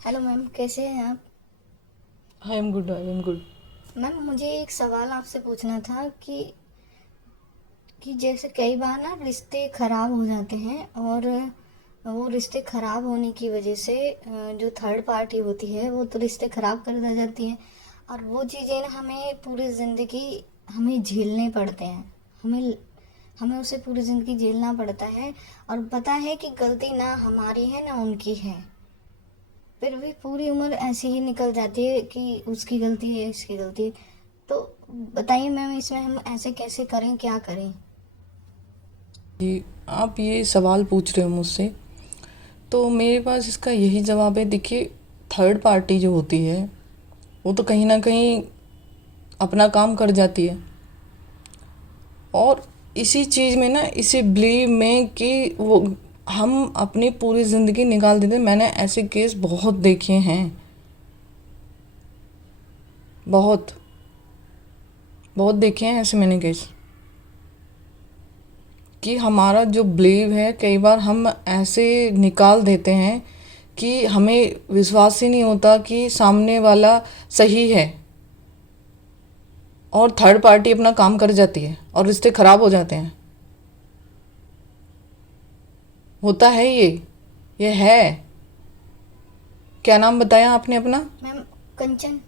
Hello ma'am, कैसे हैं आप? I am good. मैम, मुझे एक सवाल आपसे पूछना था कि जैसे कई बार ना रिश्ते ख़राब हो जाते हैं, और वो रिश्ते ख़राब होने की वजह से जो थर्ड पार्टी होती है वो तो रिश्ते ख़राब कर दे जाती है। और वो चीज़ें ना हमें पूरी ज़िंदगी हमें झेलने पड़ते हैं। हमें हमें उसे पूरी ज़िंदगी झेलना पड़ता है। और पता है कि गलती ना हमारी है ना उनकी है, फिर भी पूरी उम्र ऐसे ही निकल जाती है कि उसकी गलती है, इसकी गलती है। तो बताइए मैम, इसमें हम ऐसे कैसे करें, क्या करें? ये आप ये सवाल पूछ रहे हो मुझसे, तो मेरे पास इसका यही जवाब है। देखिए, थर्ड पार्टी जो होती है वो तो कहीं ना कहीं अपना काम कर जाती है, और इसी चीज़ में ना, इसी बिलीव में कि वो हम अपनी पूरी ज़िंदगी निकाल देते हैं। मैंने ऐसे केस बहुत देखे हैं, बहुत बहुत देखे हैं ऐसे मैंने केस, कि हमारा जो बिलीव है कई बार हम ऐसे निकाल देते हैं कि हमें विश्वास ही नहीं होता कि सामने वाला सही है, और थर्ड पार्टी अपना काम कर जाती है और रिश्ते ख़राब हो जाते हैं। होता है ये है। क्या नाम बताया आपने अपना? मैम, कंचन,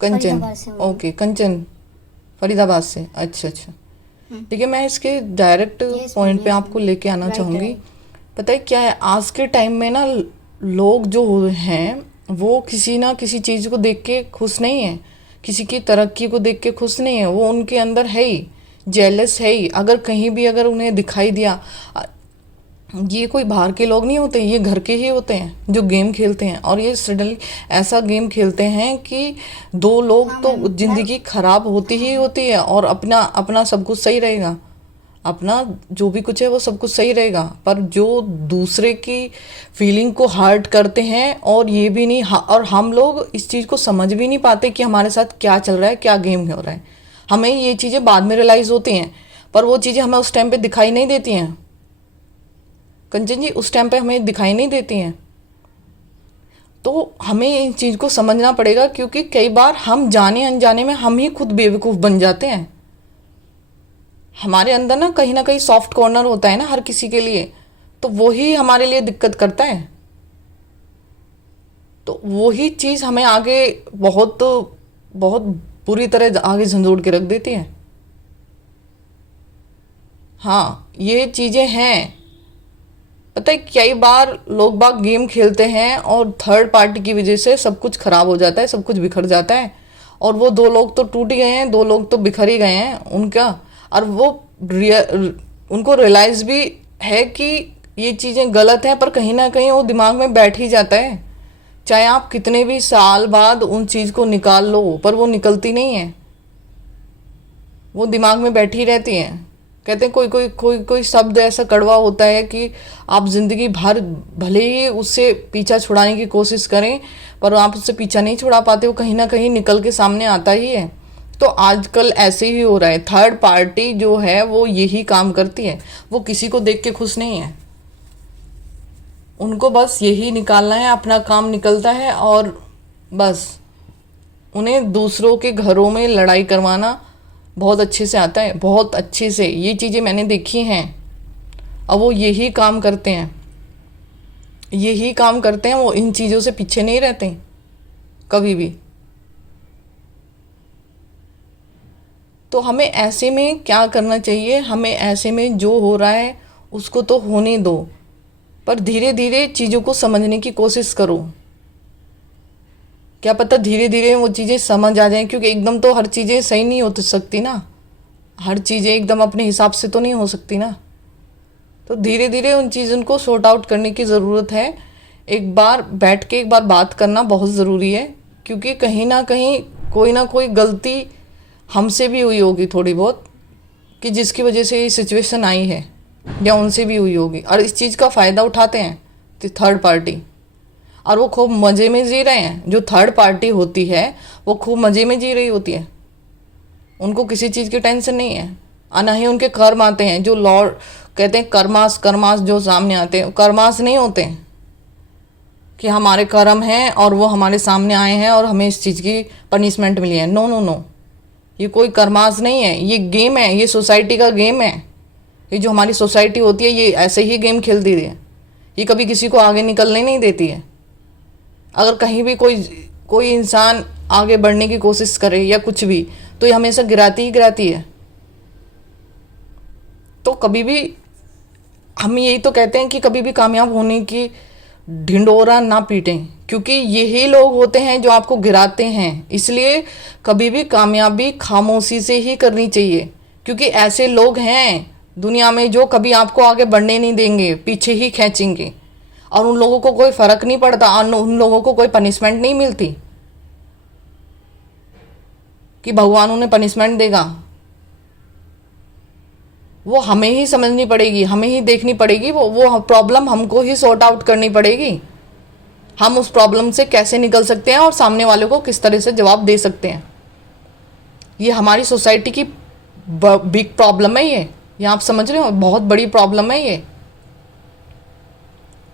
कंचन। फरीदाबाद से हूँ मैम। ओके, कंचन, फरीदाबाद से। अच्छा अच्छा। हम्म। ठीक है, मैं इसके डायरेक्ट यस मैम, पॉइंट पे यस आपको मैम। लेके आना राइट, चाहूँगी। राइट। पता है क्या है, आज के टाइम में ना लोग जो हैं वो किसी ना किसी चीज़ को देख के खुश नहीं है, किसी की तरक्की को देख के खुश नहीं है। वो उनके अंदर है ही, जेलस है ही। अगर कहीं भी अगर उन्हें दिखाई दिया, ये कोई बाहर के लोग नहीं होते, ये घर के ही होते हैं जो गेम खेलते हैं, और ये सडनली ऐसा गेम खेलते हैं कि दो लोग हाँ तो मैम, मैम। ज़िंदगी खराब होती हाँ, ही हाँ। होती है, और अपना अपना सब कुछ सही रहेगा। अपना जो भी कुछ है वो सब कुछ सही रहेगा, पर जो दूसरे की फीलिंग को हर्ट करते हैं, और ये भी नहीं, और हम लोग इस चीज़ को समझ भी नहीं पाते कि हमारे साथ क्या चल रहा है, क्या गेम हो रहा है। हमें ये चीज़ें बाद में रियलाइज़ होती हैं, पर वो चीज़ें हमें उस टाइम पे दिखाई नहीं देती हैं। कंचन जी, उस टाइम पे हमें दिखाई नहीं देती हैं। तो हमें इन चीज़ को समझना पड़ेगा, क्योंकि कई बार हम जाने अनजाने में हम ही खुद बेवकूफ़ बन जाते हैं। हमारे अंदर ना कहीं सॉफ्ट कॉर्नर होता है ना हर किसी के लिए, तो वही हमारे लिए दिक्कत करता है। तो वही चीज़ हमें आगे बहुत बहुत बुरी तरह आगे झंझोड़ के रख देती है। हाँ, ये चीज़ें हैं। पता है, कई बार लोग बाग गेम खेलते हैं और थर्ड पार्टी की वजह से सब कुछ खराब हो जाता है, सब कुछ बिखर जाता है, और वो दो लोग तो टूट ही गए हैं, दो लोग तो बिखर ही गए हैं उनका। और वो उनको रियलाइज भी है कि ये चीज़ें गलत हैं, पर कहीं ना कहीं वो दिमाग में बैठ ही जाता है। चाहे आप कितने भी साल बाद उन चीज़ को निकाल लो, पर वो निकलती नहीं है, वो दिमाग में बैठी रहती हैं। कहते हैं कोई कोई कोई कोई शब्द ऐसा कड़वा होता है कि आप ज़िंदगी भर भले ही उससे पीछा छुड़ाने की कोशिश करें, पर आप उससे पीछा नहीं छुड़ा पाते, वो कहीं ना कहीं निकल के सामने आता ही है। तो आजकल ऐसे ही हो रहा है। थर्ड पार्टी जो है वो यही काम करती है, वो किसी को देख के खुश नहीं है। उनको बस यही निकालना है, अपना काम निकलता है, और बस उन्हें दूसरों के घरों में लड़ाई करवाना बहुत अच्छे से आता है, बहुत अच्छे से। ये चीज़ें मैंने देखी हैं। अब वो यही काम करते हैं, यही काम करते हैं, वो इन चीज़ों से पीछे नहीं रहते कभी भी। तो हमें ऐसे में क्या करना चाहिए, हमें ऐसे में जो हो रहा है उसको तो होने दो, पर धीरे धीरे चीज़ों को समझने की कोशिश करो। क्या पता धीरे धीरे वो चीज़ें समझ आ जाएं, क्योंकि एकदम तो हर चीज़ें सही नहीं हो सकती ना, हर चीज़ें एकदम अपने हिसाब से तो नहीं हो सकती ना। तो धीरे धीरे उन चीज़ों को सॉर्ट आउट करने की ज़रूरत है। एक बार बैठ के एक बार बात करना बहुत ज़रूरी है, क्योंकि कहीं ना कोई गलती हमसे भी हुई होगी थोड़ी बहुत, कि जिसकी वजह से ये सिचुएशन आई है, या उनसे भी हुई होगी, और इस चीज़ का फ़ायदा उठाते हैं थर्ड पार्टी, और वो खूब मज़े में जी रहे हैं। जो थर्ड पार्टी होती है वो खूब मज़े में जी रही होती है, उनको किसी चीज़ की टेंशन नहीं है। और ना ही उनके कर्म आते हैं, जो लॉर्ड कहते हैं कर्मास कर्मास जो सामने आते हैं, कर्मास नहीं होते हैं। कि हमारे कर्म हैं और वो हमारे सामने आए हैं और हमें इस चीज़ की पनिशमेंट मिली है। नो नो नो, ये कोई कर्मास नहीं है, ये गेम है, ये सोसाइटी का गेम है। ये जो हमारी सोसाइटी होती है ये ऐसे ही गेम खेलती है, ये कभी किसी को आगे निकलने नहीं देती है। अगर कहीं भी कोई इंसान आगे बढ़ने की कोशिश करे या कुछ भी, तो ये हमेशा गिराती ही गिराती है। तो कभी भी हम यही तो कहते हैं कि कभी भी कामयाब होने की ढिंढोरा ना पीटें, क्योंकि यही लोग होते हैं जो आपको गिराते हैं। इसलिए कभी भी कामयाबी खामोशी से ही करनी चाहिए, क्योंकि ऐसे लोग हैं दुनिया में जो कभी आपको आगे बढ़ने नहीं देंगे, पीछे ही खींचेंगे। और उन लोगों को कोई फ़र्क नहीं पड़ता, और उन लोगों को कोई पनिशमेंट नहीं मिलती कि भगवान उन्हें पनिशमेंट देगा। वो हमें ही समझनी पड़ेगी, हमें ही देखनी पड़ेगी, वो प्रॉब्लम हमको ही सॉर्ट आउट करनी पड़ेगी। हम उस प्रॉब्लम से कैसे निकल सकते हैं और सामने वाले को किस तरह से जवाब दे सकते हैं। ये हमारी सोसाइटी की बिग प्रॉब्लम है। ये आप समझ रहे हो, बहुत बड़ी प्रॉब्लम है ये,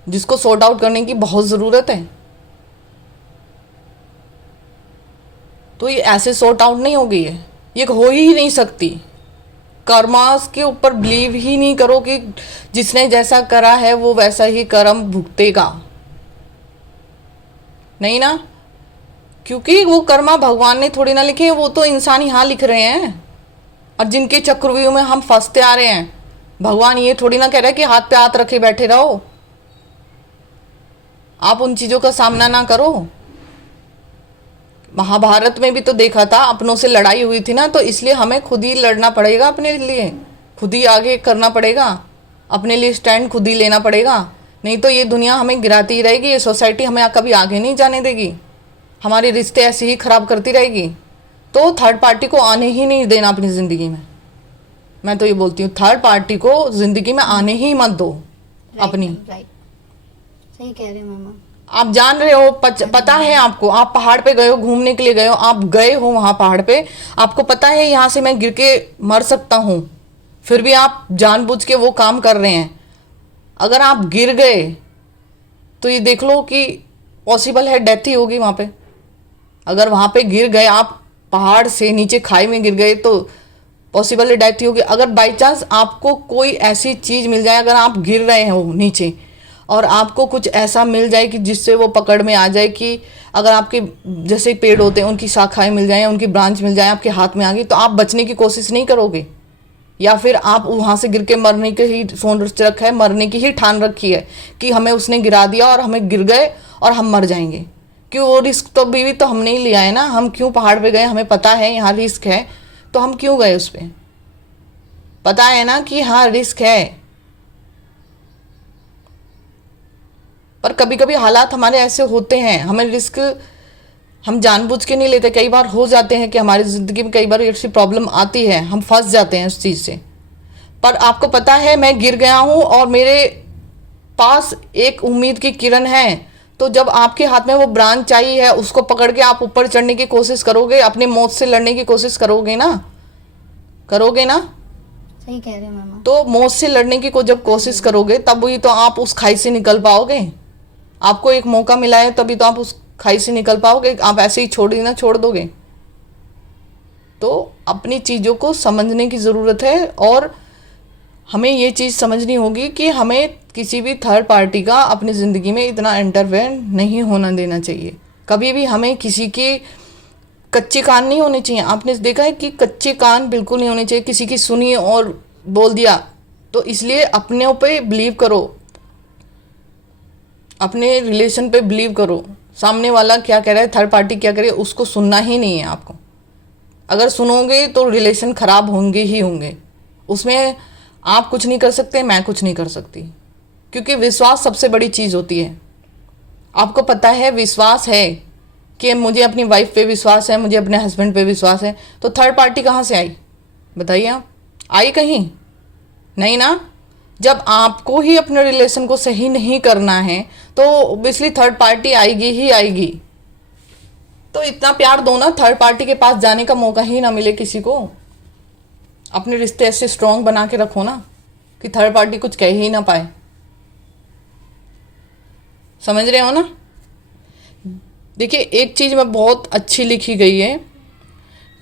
जिसको सॉर्ट आउट करने की बहुत ज़रूरत है। तो ये ऐसे सॉर्ट आउट नहीं होगी, ये हो ही नहीं सकती। कर्मास के ऊपर बिलीव ही नहीं करो कि जिसने जैसा करा है वो वैसा ही कर्म भुगतेगा, नहीं ना। क्योंकि वो कर्मा भगवान ने थोड़ी ना लिखे हैं, वो तो इंसान यहाँ लिख रहे हैं। और जिनके चक्रव्यूह में हम फंसते आ रहे हैं, भगवान ये थोड़ी ना कह रहे कि हाथ पे हाथ रखे बैठे रहो, आप उन चीज़ों का सामना ना करो। महाभारत में भी तो देखा था, अपनों से लड़ाई हुई थी ना, तो इसलिए हमें खुद ही लड़ना पड़ेगा, अपने लिए खुद ही आगे करना पड़ेगा, अपने लिए स्टैंड खुद ही लेना पड़ेगा। नहीं तो ये दुनिया हमें गिराती ही रहेगी, ये सोसाइटी हमें कभी आगे नहीं जाने देगी, हमारे रिश्ते ऐसे ही ख़राब करती रहेगी। तो थर्ड पार्टी को आने ही नहीं देना अपनी ज़िंदगी में। मैं तो ये बोलती हूँ, थर्ड पार्टी को ज़िंदगी में आने ही मत दो अपनी। राइट, सही कह रहे हैं मामा। आप जान रहे हो, पता है आपको, आप पहाड़ पे गए हो, घूमने के लिए गए हो, आप गए हो वहां पहाड़ पे, आपको पता है यहाँ से मैं गिर के मर सकता हूँ, फिर भी आप जानबूझ के वो काम कर रहे हैं। अगर आप गिर गए तो ये देख लो कि पॉसिबल है डेथ ही होगी वहाँ पे। अगर वहाँ पे गिर गए, आप पहाड़ से नीचे खाई में गिर गए, तो पॉसिबल है डेथ ही होगी। अगर बाई चांस आपको कोई ऐसी चीज़ मिल जाए, अगर आप गिर रहे हो नीचे और आपको कुछ ऐसा मिल जाए कि जिससे वो पकड़ में आ जाए, कि अगर आपके जैसे पेड़ होते हैं उनकी शाखाएं मिल जाएं, उनकी ब्रांच मिल जाए, आपके हाथ में आ गई, तो आप बचने की कोशिश नहीं करोगे, या फिर आप वहाँ से गिर के मरने के ही सोच रखा है, मरने की ही ठान रखी है कि हमें उसने गिरा दिया और हमें गिर गए और हम मर जाएंगे। क्यों? वो रिस्क तो भी तो हमने ही लिया है ना। हम क्यों पहाड़ पे गए? हमें पता है यहाँ रिस्क है, तो हम क्यों गए उस पर? पता है ना कि हाँ रिस्क है, पर कभी कभी हालात हमारे ऐसे होते हैं, हमें रिस्क हम जानबूझ के नहीं लेते। कई बार हो जाते हैं कि हमारी ज़िंदगी में कई बार ऐसी प्रॉब्लम आती है, हम फंस जाते हैं उस चीज़ से। पर आपको पता है मैं गिर गया हूँ और मेरे पास एक उम्मीद की किरण है, तो जब आपके हाथ में वो ब्रांच आई है, उसको पकड़ के आप ऊपर चढ़ने की कोशिश करोगे, अपने मौत से लड़ने की कोशिश करोगे ना, करोगे ना? सही कह रहे हैं मामा। तो मौत से लड़ने की जब कोशिश करोगे, तब ही तो आप उस खाई से निकल पाओगे। आपको एक मौका मिला है, तभी तो आप उस खाई से निकल पाओगे। आप ऐसे ही छोड़ दोगे। तो अपनी चीज़ों को समझने की ज़रूरत है, और हमें ये चीज़ समझनी होगी कि हमें किसी भी थर्ड पार्टी का अपनी ज़िंदगी में इतना इंटरवेन नहीं होना देना चाहिए। कभी भी हमें किसी के कच्चे कान नहीं होने चाहिए। आपने देखा है कि कच्चे कान बिल्कुल नहीं होने चाहिए। किसी की सुनी और बोल दिया, तो इसलिए अपने पे बिलीव करो, अपने रिलेशन पे बिलीव करो। सामने वाला क्या कह रहा है, थर्ड पार्टी क्या करे, उसको सुनना ही नहीं है आपको। अगर सुनोगे तो रिलेशन ख़राब होंगे ही होंगे। उसमें आप कुछ नहीं कर सकते, मैं कुछ नहीं कर सकती, क्योंकि विश्वास सबसे बड़ी चीज़ होती है। आपको पता है, विश्वास है कि मुझे अपनी वाइफ पे विश्वास है, मुझे अपने हस्बैंड पे विश्वास है, तो थर्ड पार्टी कहाँ से आई? बताइए आप, आई कहीं? नहीं ना। जब आपको ही अपने रिलेशन को सही नहीं करना है, तो ऑब्वियसली थर्ड पार्टी आएगी ही आएगी। तो इतना प्यार दो ना, थर्ड पार्टी के पास जाने का मौका ही ना मिले किसी को। अपने रिश्ते ऐसे स्ट्रांग बना के रखो ना कि थर्ड पार्टी कुछ कह ही ना पाए। समझ रहे हो ना? देखिए, एक चीज़ में बहुत अच्छी लिखी गई है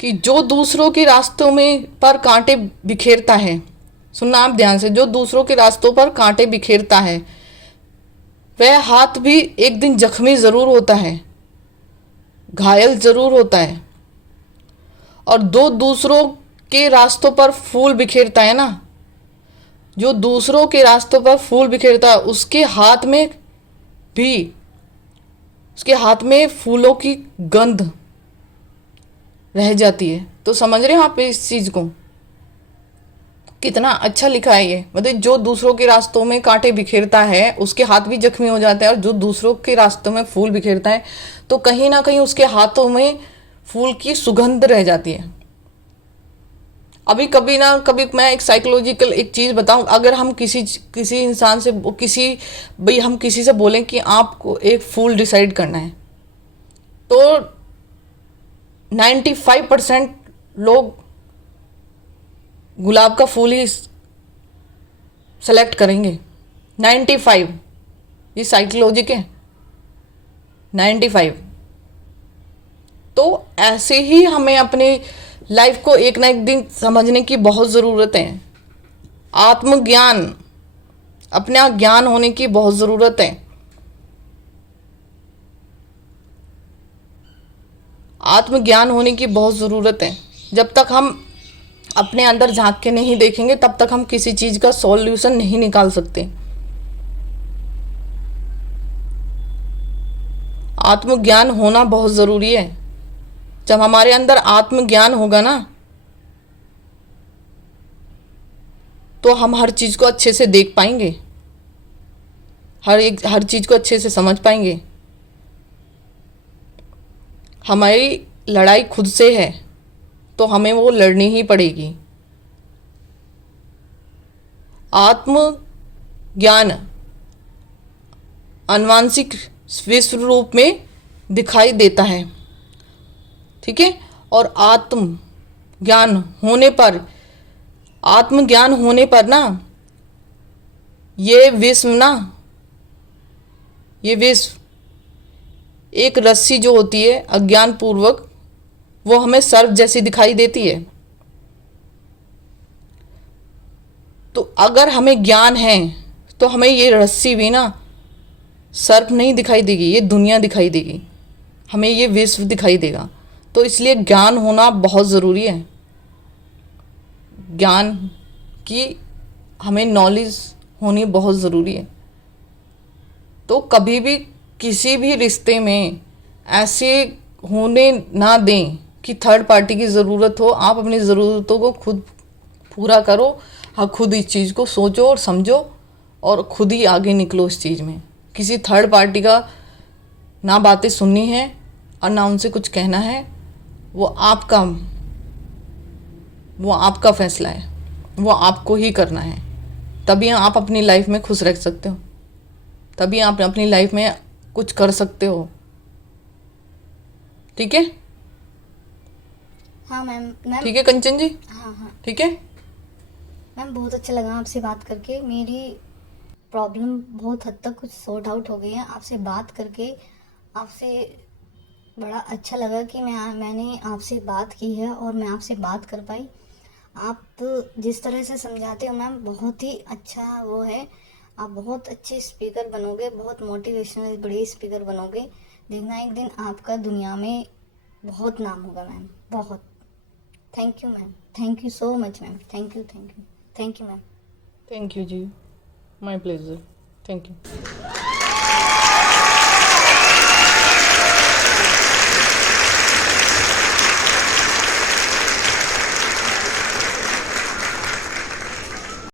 कि जो दूसरों के रास्तों में पर कांटे बिखेरता है, सुनना आप ध्यान से, जो दूसरों के रास्तों पर कांटे बिखेरता है वह हाथ भी एक दिन जख्मी ज़रूर होता है, घायल ज़रूर होता है। और दो दूसरों के रास्तों पर फूल बिखेरता है ना, जो दूसरों के रास्तों पर फूल बिखेरता है उसके हाथ में भी, उसके हाथ में फूलों की गंध रह जाती है। तो समझ रहे हो आप इस चीज़ को, कितना अच्छा लिखा है ये। मतलब जो दूसरों के रास्तों में कांटे बिखेरता है उसके हाथ भी जख्मी हो जाते हैं, और जो दूसरों के रास्तों में फूल बिखेरता है तो कहीं ना कहीं उसके हाथों में फूल की सुगंध रह जाती है। अभी कभी ना कभी मैं एक साइकोलॉजिकल एक चीज़ बताऊं, अगर हम किसी इंसान से भाई हम किसी से बोलें कि आपको एक फूल डिसाइड करना है, तो 95% लोग गुलाब का फूल ही सेलेक्ट करेंगे। 95, ये साइकोलॉजिक है, 95। तो ऐसे ही हमें अपनी लाइफ को एक ना एक दिन समझने की बहुत ज़रूरत है। आत्मज्ञान, अपना ज्ञान होने की बहुत ज़रूरत है। आत्मज्ञान होने की बहुत ज़रूरत है। जब तक हम अपने अंदर झांक के नहीं देखेंगे तब तक हम किसी चीज़ का सॉल्यूशन नहीं निकाल सकते। आत्मज्ञान होना बहुत ज़रूरी है। जब हमारे अंदर आत्मज्ञान होगा ना, तो हम हर चीज़ को अच्छे से देख पाएंगे, हर चीज़ को अच्छे से समझ पाएंगे। हमारी लड़ाई खुद से है तो हमें वो लड़नी ही पड़ेगी। आत्मज्ञान आनुवांशिक विश्व रूप में दिखाई देता है, ठीक है। और आत्मज्ञान होने पर ना ये विश्व एक रस्सी जो होती है अज्ञान पूर्वक, वो हमें सर्प जैसी दिखाई देती है। तो अगर हमें ज्ञान है तो हमें ये रस्सी भी ना सर्प नहीं दिखाई देगी, ये दुनिया दिखाई देगी, हमें ये विश्व दिखाई देगा। तो इसलिए ज्ञान होना बहुत ज़रूरी है। ज्ञान की हमें नॉलेज होनी बहुत ज़रूरी है। तो कभी भी किसी भी रिश्ते में ऐसे होने ना दें कि थर्ड पार्टी की ज़रूरत हो। आप अपनी ज़रूरतों को खुद पूरा करो, हाँ, खुद इस चीज़ को सोचो और समझो और खुद ही आगे निकलो इस चीज़ में। किसी थर्ड पार्टी का ना बातें सुननी है और ना उनसे कुछ कहना है। वो आपका फैसला है, वो आपको ही करना है। तभी आप अपनी लाइफ में खुश रह सकते हो, तभी आप अपनी लाइफ में कुछ कर सकते हो, ठीक है। हाँ मैम। ठीक है कंचन जी, हाँ ठीक है मैम, बहुत अच्छा लगा आपसे बात करके। मेरी प्रॉब्लम बहुत हद तक कुछ सॉर्ट आउट हो गई है आपसे बात करके। आपसे बड़ा अच्छा लगा कि मैंने आपसे बात की है और मैं आपसे बात कर पाई। आप जिस तरह से समझाते हो मैम, बहुत ही अच्छा वो है। आप बहुत अच्छे स्पीकर बनोगे, बहुत मोटिवेशनल बड़े स्पीकर बनोगे। देखना एक दिन आपका दुनिया में बहुत नाम होगा मैम, बहुत। Thank you ma'am, thank you so much ma'am, thank you ma'am. Thank you ji, my pleasure, thank you.